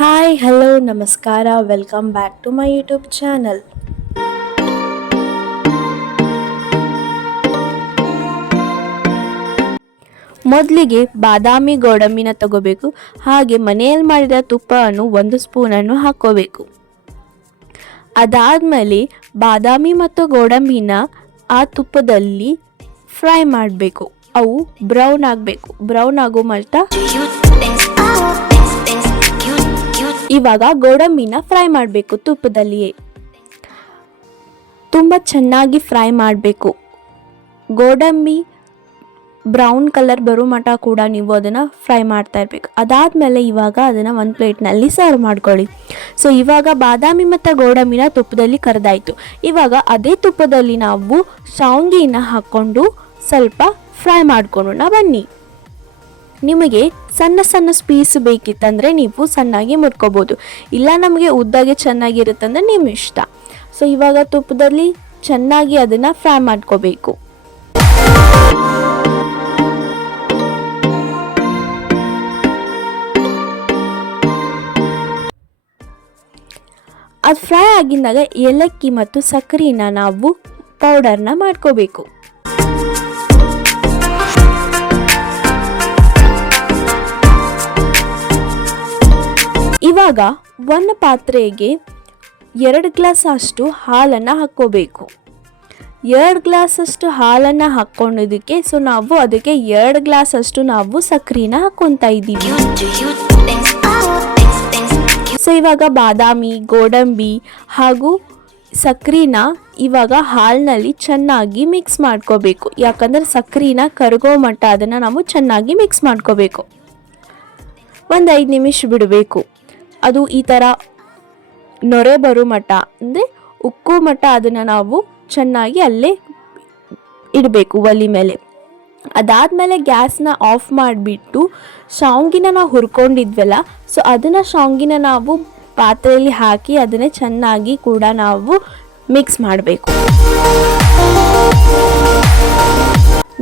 Hi hello ನಮಸ್ಕಾರ welcome back to my YouTube channel ಮೊದಲಿಗೆ ಬಾದಾಮಿ ಗೋಡಂಬಿನ ತಗೋಬೇಕು, ಹಾಗೆ ಮನೆಯಲ್ಲಿ ಮಾಡಿದ ತುಪ್ಪವನ್ನು ಒಂದು ಸ್ಪೂನನ್ನು ಹಾಕೋಬೇಕು ಅದಾದಮೇಲೆ ಬಾದಾಮಿ ಮತ್ತು ಗೋಡಂಬಿನ ಆ ತುಪ್ಪದಲ್ಲಿ ಫ್ರೈ ಮಾಡಬೇಕು. ಅವು ಬ್ರೌನ್ ಆಗಬೇಕು. ಬ್ರೌನ್ ಆಗೋ ಮಟ್ಟ ಇವಾಗ ಗೋಡಂಬಿನ ಫ್ರೈ ಮಾಡಬೇಕು ತುಪ್ಪದಲ್ಲಿಯೇ. ತುಂಬ ಚೆನ್ನಾಗಿ ಫ್ರೈ ಮಾಡಬೇಕು. ಗೋಡಂಬಿ ಬ್ರೌನ್ ಕಲರ್ ಬರೋ ಮಟ ಕೂಡ ನೀವು ಅದನ್ನು ಫ್ರೈ ಮಾಡ್ತಾ ಇರಬೇಕು. ಅದಾದಮೇಲೆ ಇವಾಗ ಅದನ್ನು ಒಂದು ಪ್ಲೇಟ್ನಲ್ಲಿ ಸರ್ವ್ ಮಾಡ್ಕೊಳ್ಳಿ. ಸೊ, ಇವಾಗ ಬಾದಾಮಿ ಮತ್ತು ಗೋಡಂಬಿನ ತುಪ್ಪದಲ್ಲಿ ಕರೆದಾಯಿತು. ಇವಾಗ ಅದೇ ತುಪ್ಪದಲ್ಲಿ ನಾವು ಶಾವಿಗೆನ ಹಾಕ್ಕೊಂಡು ಸ್ವಲ್ಪ ಫ್ರೈ ಮಾಡ್ಕೊಳ್ಳೋಣ ಬನ್ನಿ. ನಿಮಗೆ ಸಣ್ಣ ಸಣ್ಣ ಪೀಸ್ ಬೇಕಿತ್ತಂದರೆ ನೀವು ಸಣ್ಣಾಗಿ ಮುರ್ಕೋಬೋದು ಇಲ್ಲ ನಮಗೆ ಉದ್ದಾಗೆ ಚೆನ್ನಾಗಿರುತ್ತಂದರೆ ನಿಮ್ಮ ಇಷ್ಟ. ಸೊ ಇವಾಗ ತುಪ್ಪದಲ್ಲಿ ಚೆನ್ನಾಗಿ ಅದನ್ನು ಫ್ರೈ ಮಾಡ್ಕೋಬೇಕು. ಅದು ಫ್ರೈ ಆಗಿದ್ದಾಗ ಏಲಕ್ಕಿ ಮತ್ತು ಸಕ್ಕರೆನ ನಾವು ಪೌಡರ್ನ ಮಾಡ್ಕೋಬೇಕು. ಇವಾಗ ಒಂದು ಪಾತ್ರೆಗೆ ಎರಡು ಗ್ಲಾಸ್ ಅಷ್ಟು ಹಾಲನ್ನು ಹಾಕ್ಕೋಬೇಕು. ಎರಡು ಗ್ಲಾಸ್ ಅಷ್ಟು ಹಾಲನ್ನು ಹಾಕ್ಕೊಂಡಿದ್ದಕ್ಕೆ ಸೊ ನಾವು ಅದಕ್ಕೆ ಎರಡು ಗ್ಲಾಸ್ ಅಷ್ಟು ನಾವು ಸಕ್ಕರೆನ ಹಾಕ್ಕೊತಾ ಇದ್ದೀವಿ. ಸೊ ಇವಾಗ ಬಾದಾಮಿ, ಗೋಡಂಬಿ ಹಾಗೂ ಸಕ್ಕರೆನ ಇವಾಗ ಹಾಲಿನಲ್ಲಿ ಚೆನ್ನಾಗಿ ಮಿಕ್ಸ್ ಮಾಡ್ಕೋಬೇಕು. ಯಾಕಂದ್ರೆ ಸಕ್ಕರೆನ ಕರಗೋ ಮಟ್ಟ ಅದನ್ನು ನಾವು ಚೆನ್ನಾಗಿ ಮಿಕ್ಸ್ ಮಾಡ್ಕೋಬೇಕು. ಒಂದು ಐದು ನಿಮಿಷ ಬಿಡಬೇಕು. ಅದು ಈ ಥರ ನೊರೆ ಬರೋ ಮಟ್ಟ ಅಂದರೆ ಉಕ್ಕು ಮಟ್ಟ ಅದನ್ನು ನಾವು ಚೆನ್ನಾಗಿ ಅಲ್ಲೇ ಇಡಬೇಕು ಒಲಿ ಮೇಲೆ. ಅದಾದಮೇಲೆ ಗ್ಯಾಸ್ನ ಆಫ್ ಮಾಡಿಬಿಟ್ಟು ಶಾವ್ಗಿನ ನಾವು ಹುರ್ಕೊಂಡಿದ್ವಲ್ಲ ಸೊ ಅದನ್ನು ಶಾವ್ಗಿನ ನಾವು ಪಾತ್ರೆಯಲ್ಲಿ ಹಾಕಿ ಅದನ್ನೇ ಚೆನ್ನಾಗಿ ಕೂಡ ನಾವು ಮಿಕ್ಸ್ ಮಾಡಬೇಕು.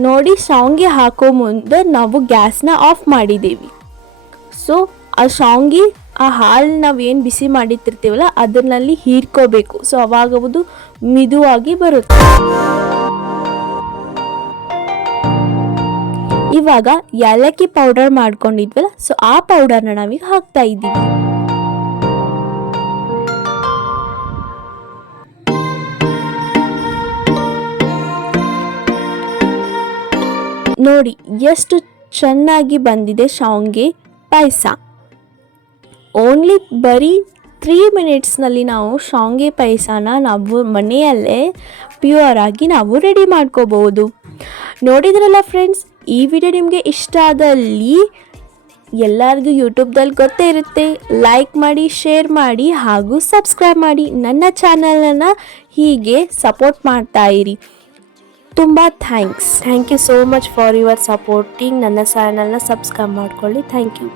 ನೋಡಿ ಶಾವ್ಗೆ ಹಾಕೋ ಮುಂದೆ ನಾವು ಗ್ಯಾಸ್ನ ಆಫ್ ಮಾಡಿದ್ದೀವಿ. ಸೊ ಆ ಶಾವ್ಗಿ ಆ ಹಾಲು ನಾವು ಏನು ಬಿಸಿ ಮಾಡಿಟ್ಟಿರ್ತೀವಲ್ಲ ಅದರಲ್ಲಿ ಹೀರ್ಕೋಬೇಕು. ಸೊ ಅವಾಗ ಅದು ಮಿದುವಾಗಿ ಬರುತ್ತೆ. ಇವಾಗ ಏಲಕ್ಕಿ ಪೌಡರ್ ಮಾಡ್ಕೊಂಡಿದ್ವಲ್ಲ ಸೊ ಆ ಪೌಡರ್ನ ನಾವೀಗ ಹಾಕ್ತಾ ಇದ್ದೀವಿ. ನೋಡಿ, ಎಷ್ಟು ಚೆನ್ನಾಗಿ ಬಂದಿದೆ ಶಾವ್ಗೆ ಪಾಯಸ. ಓನ್ಲಿ ಬರೀ ತ್ರೀ ಮಿನಿಟ್ಸ್ನಲ್ಲಿ ನಾವು ಶಾವ್ಗೆ ಪಾಯಸನ ನಾವು ಮನೆಯಲ್ಲೇ ಪ್ಯೂರ್ ಆಗಿ ನಾವು ರೆಡಿ ಮಾಡ್ಕೋಬಹುದು. ನೋಡಿದ್ರಲ್ಲ ಫ್ರೆಂಡ್ಸ್ ಈ ವಿಡಿಯೋ ನಿಮಗೆ ಇಷ್ಟ ಆದಲ್ಲಿ ಎಲ್ಲರಿಗೂ ಯೂಟ್ಯೂಬ್ದಲ್ಲಿ ಗೊತ್ತೇ ಇರುತ್ತೆ. ಲೈಕ್ ಮಾಡಿ ಶೇರ್ ಮಾಡಿ ಹಾಗೂ ಸಬ್ಸ್ಕ್ರೈಬ್ ಮಾಡಿ ನನ್ನ ಚಾನಲನ್ನು ಹೀಗೆ ಸಪೋರ್ಟ್ ಮಾಡ್ತಾ ಇರಿ. ತುಂಬ thanks thank you so much for your supporting ನನ್ನ ಚಾನಲ್ನ ಸಬ್ಸ್ಕ್ರೈಬ್ ಮಾಡ್ಕೊಳ್ಳಿ. Thank you